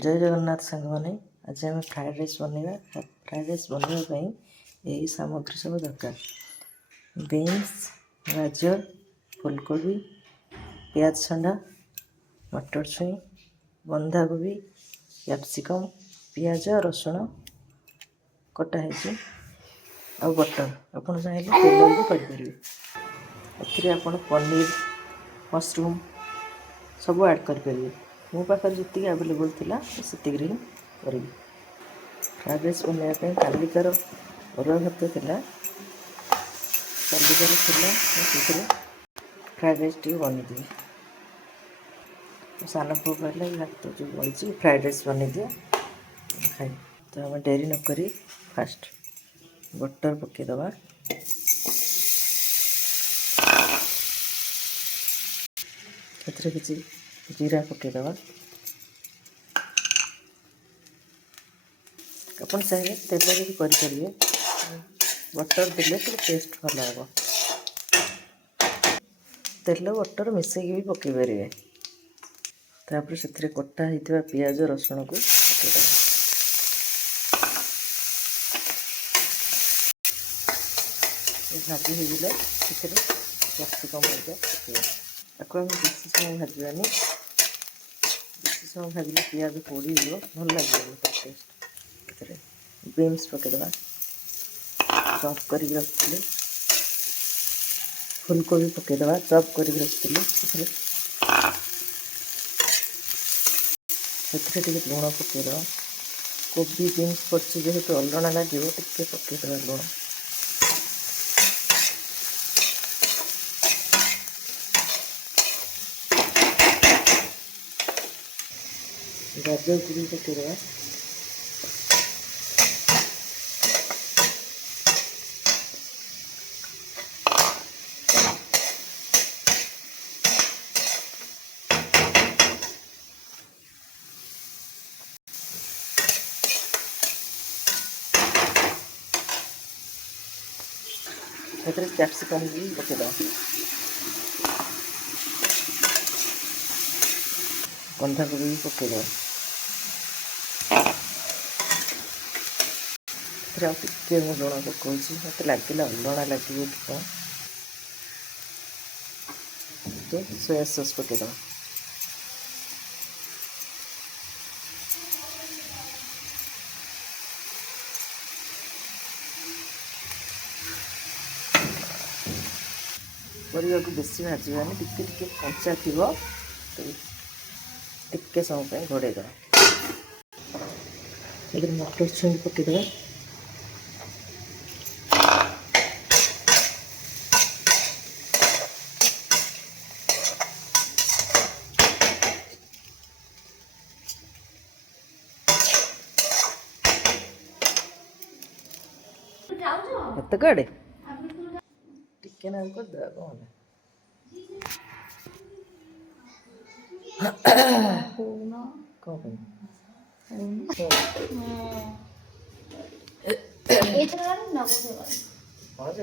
जय जगन्नाथ सांग मैंने आज आम फ्राएड राइस बनवा। फ्राएड राइस बनवाई यही सामग्री सब दरकार। बीन्स, गाजर, फुलकोबी, प्याज छंडा, मटर छुई, बंधाकोबी, कैप्सिकम, पियाज रसुण कटा है आ बटर। आपड़ चाहिए तेल भी करेंगे। आप पनीर, मशरूम सब ऐड करेंगे। मो पाखे जी आवेलेबल थी से करी। फ्राएड राइस बनवाई कालिकार अरुआ भात था, कालिकार फ्राएड राइस टी बनईदेवी। सान पु कहला भात जो बड़ी फ्राएड राइस बनई दिए खाई। तो आम डेरी नक फास्ट बटर पकईदबा। किसी जीरा पकईदबा। अपन चाहिए तेल भी करेंगे। बटर देले टेस्ट भल हम। तेल बटर मिसेक भी पकई पारे। तापर से कटा होता पियाज रसुण को पकईदबा। भाजी हो गले कैप्सिकम पकईवा। आपको हम बेसी समय भाजवानी। बेसी समय भाजले पियाज पोड़ी भल लगे टेस्ट। बीन्स पकईदबा। चॉप कर रखी फुलकोबी पकईदबा। चॉप कर रखी लुण पकईदबा। कोबी बीन्स पड़े जेहेतु अलणा लगे टे पकईदबा लुण। गाजर को भी पकईदबा। कैप्सिकम भी पकईदबा। बंधाकोबी भी पकईदबा। टे लुण पकाऊँ मत लगे अलणा लगे तो सोया सॉस पकईदबा। परिवा को बेसी भाजवानी टिके कंचा थी टिके समय घोड़ेदबा। मटर छुई पकईदबा। एत कड़े टिके ना करदे कौन कौन हाँ से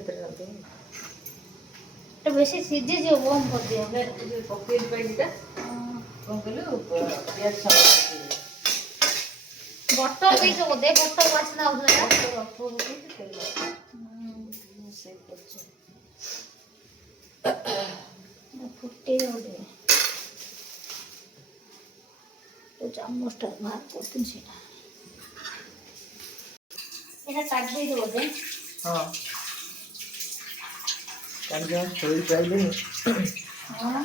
बेसी सीझी जो बम कर दियो पकई पाइटा कौन कहलु पियाज बटर भी जो दे बटर वासना होता फुटे ओडे तो चामचटा बाहर करते सेटा एटा काट दे दो दे। हां काट दे सोई पाइले। हां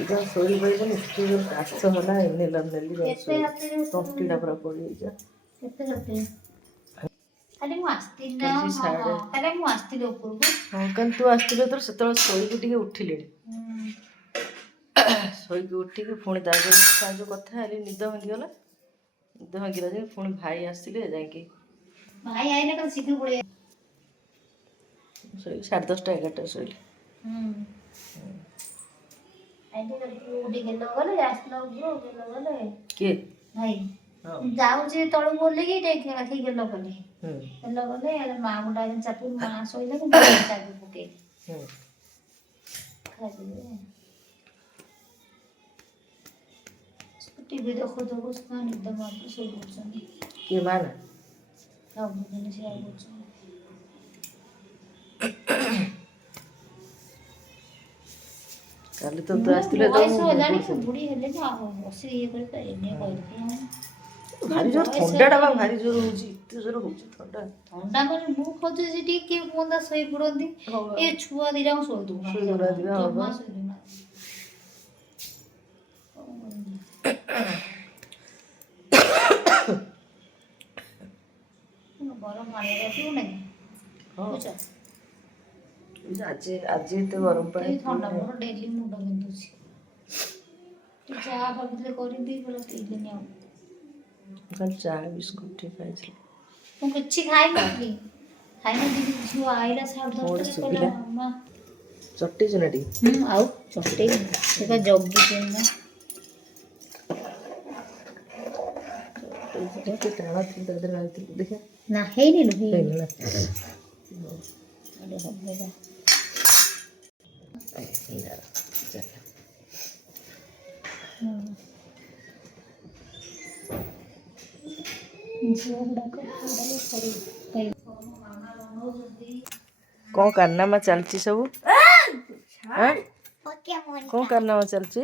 इधर सोई पाइले स्टील काच होला नेला नेली तंटीडा पूरा पड़ी जा केते रते खाली मु आस्ती ना हां खाली मु आस्ती ऊपर को हां कन तू आस्तिले तो सेतल सोई को टिके उठिले सोई को उठी के पुणी दाजो साजो कथा हेली निद भांगी गला। निद भांगी जे पुणी भाई आसिले जाके भाई आइले तो शीघ्र पड़े सोई 10:30 11टा सोई। आइले तो उडी गेलो गले आसलो जो गेलो गले के भाई जाऊ जे तळु बोले की टे आखी गेलो गले गेलो गले मां गुडा चापू मां सोइले को चापू पुके खाली टीवी देखो देखो उसका निद्रा मारते सो पड़छनी किए माँ ना सब दिन से आ पड़छनी କାଲି ତ ତୁ ଆସିଥିଲେ ତ ବୟସ ମୁଁ ହେଲାଣି ପଢ଼ୁଥିଲି। ବୁଢୀ ହେଲେ ନା ବସି ଇଏ କରିପାରିନି କହିଲି ଭାରି ଜୋର ଥଣ୍ଡାଟା ବା ଭାରି ଜୋର ହଉଛି ଏତେ ଜୋର ହଉଛି ଥଣ୍ଡା। ଥଣ୍ଡା ମାନେ ମୁଁ ଖୋଜୁଛି ଟିକେ କିଏ କୁହନ୍ତା ଶୋଇ ପଡନ୍ତି ହଁ ବା। ଏ ଛୁଆ ଦିଟାଙ୍କୁ ଶୋଇ ଶୋଇ ଦଉନାହାନ୍ତି ବା, ହଁ ଜମା ବା। ଶୋଇ ଦଉନାହାନ୍ତି କଣ କରିବି? ଗରମ ପାଣି ରଖିବୁ ନାଇଁ ହଁ ବୁଝଛ ଆଜି ଆଜି ଏତେ ଗରମ ପାଣି ଥଣ୍ଡା ପିଇନି। ମୋର ଡେଲି ମୁଣ୍ଡ ବିନ୍ଧୁଛି ଟିକେ ଚା ଭାବିଥିଲେ କରିବି ବୋଲେ ପିଇଲିନି ଆଉ ଖାଲି ଚା ବିସ୍କୁଟ ଟିକେ ଖାଇଥିଲି। ମୁଁ କିଛି ଖାଇନଥିଲି ଖାଇନଥିଲି ଝିଅ ଆଇଲା ସାଢ଼େ କଣ ଗୋଟେ ଦଶଟାରେ କହିଲା ଶୁଭିଲା ମାମା ଚଟେଇଛୁ ନା ଟିକେ ଆଉ ଚଟେଇବି ସେ ତ ଜଗିଛି ନା ଟିକେ ଟାଣ ଥିଲି ତା ଦେହରେ ଆଣିଥିଲି ଦେଖିଆ ନା ହେଇନି ଲୋ ହେଇନି ନା ଆରେ ହବ ଏଇଟା ଚାଲ। ଝିଅ ଗୁଡାକ ସରି କଣ କାରନାମା ଚାଲିଛି ସବୁ ଆଁ? କଣ କାରନାମା ଚାଲିଛି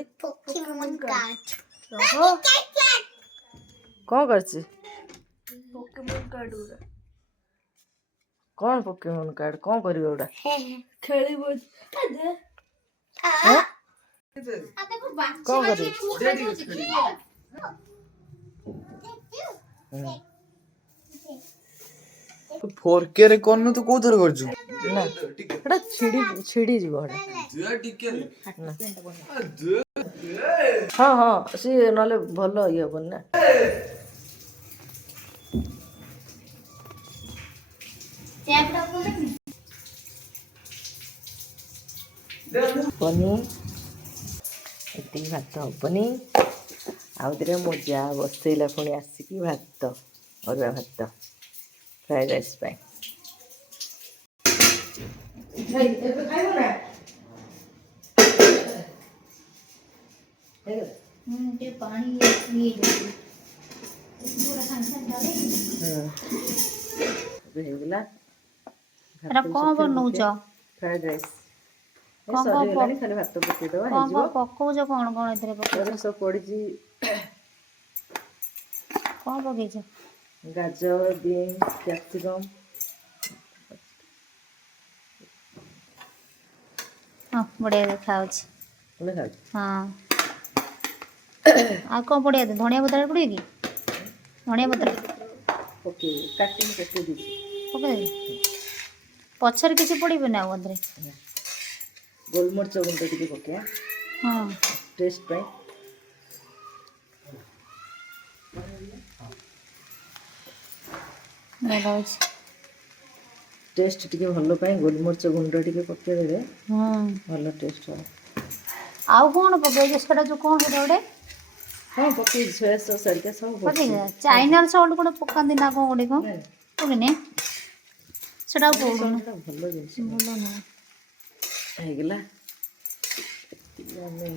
କଣ କରିଛି କଣ ପୋକେମନ କାର୍ଡ କଣ କରିବ ଗୋଟା ଖେଳିବ କଣ କରିବ ଫୋର କେ ରେ କରନୁ ତୁ କୋଉଥରେ କରିଛୁ ନା ଏଟା ଛିଡିଯିବ ଏଟା ହଁ ହଁ ସିଏ ନହେଲେ ଭଲ ଇଏ ହବନି ନା ହବନି ଏତିକି ଭାତ ହବନି ଆଉ ଥରେ ମୋ ଯା ବସେଇଲା ପୁଣି ଆସିକି ଭାତ ଅରୁଆ ଭାତ ଫ୍ରାଏଡ୍ ରାଇସ୍ ପାଇଁ ଟିକେ ପାଣି ହେଇଗଲା ଏଟା କଣ ବନଉଛ ଫ୍ରାଏଡ୍ ରାଇସ୍ କଣ ସରିଗଲାଣି ଖାଲି ଭାତ ପକେଇଦବା କଣ ହେଇଯିବ ପକଉଛ କଣ କଣ ଏଥିରେ ପକଉଛ ସବୁ ପଡ଼ିଛି କଣ ପକେଇଛ ଗାଜର ବିନ୍ସ କ୍ୟାପ୍ସିକମ୍ ହଁ ବଢ଼ିଆ ଦେଖାଯାଉଛି ଭଲ ଖାଉଛି ହଁ ଆଉ କ'ଣ ପଡ଼ିବ ଧଣିଆ ପତ୍ର ପଡ଼ିବ କି ଧଣିଆ ପତ୍ର ପକେଇବି କାଟିକି ପକେଇ ଦେଇଛି ପକେଇଦେବି ପଛରେ କିଛି ପଡ଼ିବନି ଆଉ ଅଧରେ ଗୋଲମରିଚ ଗୁଣ୍ଡ ଟିକେ ପକେଇବା ହଁ ଟେଷ୍ଟ ପାଇଁ ଭଲ ଅଛି ଟେଷ୍ଟ ଟିକେ ଭଲ ପାଇଁ ଗୋଲମରିଚ ଗୁଣ୍ଡ ଟିକେ ପକେଇଦେଲେ ହୁଁ ଭଲ ଟେଷ୍ଟ ହେବ ଆଉ କ'ଣ ପକେଇଛ ସେଟା ଯେଉଁ କ'ଣ ସେଟା ଗୋଟେ ହଁ ପକେଇଛି ସୋୟା ସସ୍ ହେରିକା ସବୁ ପଡ଼ିଛି ଚାଇନାର ସଲ୍ଟ ଗୋଟେ ପକାନ୍ତି ନା କ'ଣ ଗୋଟେ କ'ଣ ପକେଇନି ସେଟା ଆଉ ପଡ଼ୁନି ଭଲ ଜିନିଷ ଭଲ ନୁହଁ ହେଇଗଲା ଆମେ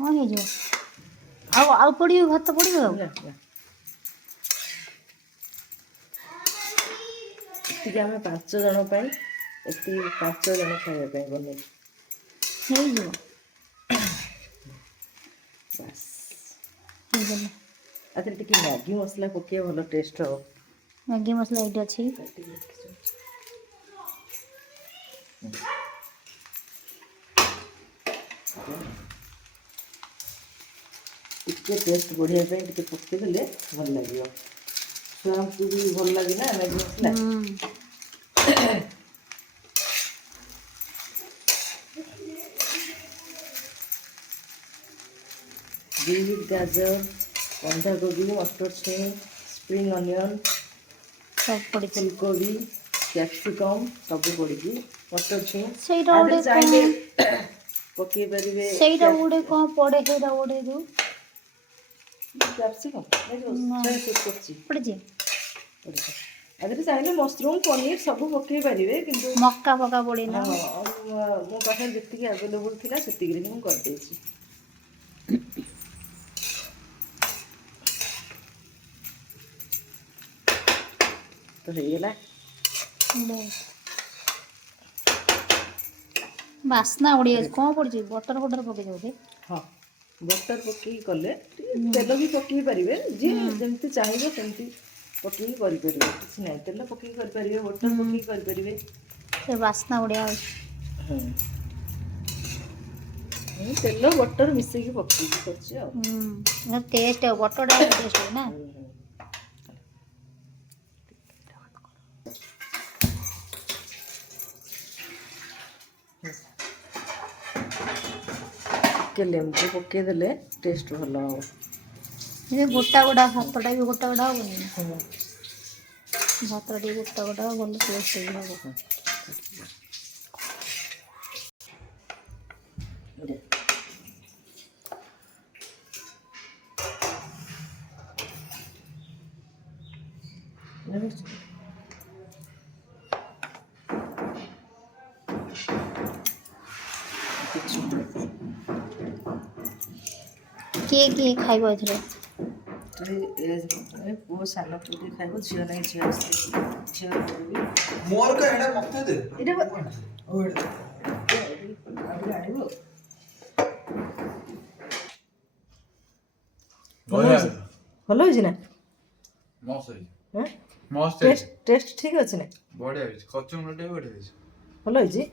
ହଁ ହେଇଯିବ ଆଉ ପଡ଼ିବ ଭାତ ପଡ଼ିବ ଆଉ ଏତିକି ଆମେ 5 ଜଣ ପାଇଁ ଏତିକି 5 ଜଣ ଖାଇବା ପାଇଁ ବନେଇଛୁ ହେଇଯିବ ବାସ୍ ହେଇଗଲା ଆଥିରେ ଟିକେ ମ୍ୟାଗି ମସଲା ପକେଇବା ଭଲ ଟେଷ୍ଟ ହେବ ମ୍ୟାଗି ମସଲା ଏଇଠି ଅଛି ଟିକେ ଟେଷ୍ଟ ବଢ଼ିବା ପାଇଁ ଟିକେ ପକେଇଦେଲେ ଭଲ ଲାଗିବ ଛୁଆଙ୍କୁ ବି ଭଲ ଲାଗେ ନା ମ୍ୟାଗି ମସଲା ବିଟ୍ ଗାଜର ବନ୍ଧାକୋବି ମଟର ଛୁଇଁ ସ୍ପ୍ରିଙ୍ଗ ଅନିଅନ୍ ସବୁ ପଡ଼ିଛି ଫୁଲକୋବି କ୍ୟାପ୍ସିକମ୍ ସବୁ ପଡ଼ିଛି ମଟର ଛୁଇଁ ସେଇଟା ଆ ଗୋଟେ ଦେହରେ ଚାହିଁଲେ ପକେଇ ପାରିବେ ସେଇଟା ଗୋଟେ କ'ଣ ପଡ଼େ ସେଇଟା ଗୋଟେ ଯେଉଁ କ୍ୟାପ୍ସିକମ୍ ପଡ଼ିଛି ପଡ଼ିଛି ଆ ଦେହରେ ଚାହିଁଲେ ମସରୁମ୍ ପନିର ସବୁ ପକେଇ ପାରିବେ କିନ୍ତୁ ମକା ଫକା ପଡ଼େ ନା ମୋ ପାଖରେ ଯେତିକି ଆଭେଲେବୁଲ୍ ଥିଲା ସେତିକିରେ ହିଁ ମୁଁ କରିଦେଇଛି ତ ହେଇଗଲା। ବାସ୍ନା ବଢ଼ିଆ ଅଛି। କ'ଣ ପଡ଼ିଛି? ବଟର ପକେଇ ଦେଉଛି। ହଁ ବଟର ପକେଇକି କଲେ ଟିକେ ତେଲ ବି ପକେଇ ପାରିବେ, ଯିଏ ଯେମିତି ଚାହିଁବେ ସେମିତି ପକେଇକି କରିପାରିବେ, କିଛି ନାହିଁ। ତେଲ ପକେଇକି କରିପାରିବେ, ବଟର ପକେଇକି କରିପାରିବେ। ସେ ବାସ୍ନା ବଢ଼ିଆ ଅଛି। ମୁଁ ତେଲ ବଟର ମିଶେଇକି ପକେଇକି କରୁଛି ଆଉ। ଟେଷ୍ଟ ଆଉ ବଟରଟା ଟେଷ୍ଟ ହୁଏ ନା। ଟିକେ ଲେମ୍ବୁ ପକେଇଦେଲେ ଟେଷ୍ଟ ଭଲ ହେବ। ଗୋଟା ଭାତଟା ବି ଗୋଟା ହବନି। ଭାତଟା ଟିକେ ଗୋଟା ଭଲ ଟେଷ୍ଟ ହବ। କିଏ ଖାଇବ ଏଥିରେ? ପୁଅ ସାନ ପୁଅ ଟିକେ ଖାଇବ, ଝିଅ ନାହିଁ, ଝିଅ କରିବି। ମୋର କା ଏଟା ମତେ ଦେ। ଏଇଟା ଓ ଏଟା ଆଣିବ। ଭଲ ହେଇଛି ନା? ମସ୍ତ ହେଇଛି। ହଁ ମସ୍ତ ଟେଷ୍ଟ ଠିକ୍ ଅଛି ନା? ବଢିଆ ହେଇଛି। କଚୁମ୍ବରଟା ବି ବଢିଆ ହେଇଛି। ଭଲ ହେଇଛି।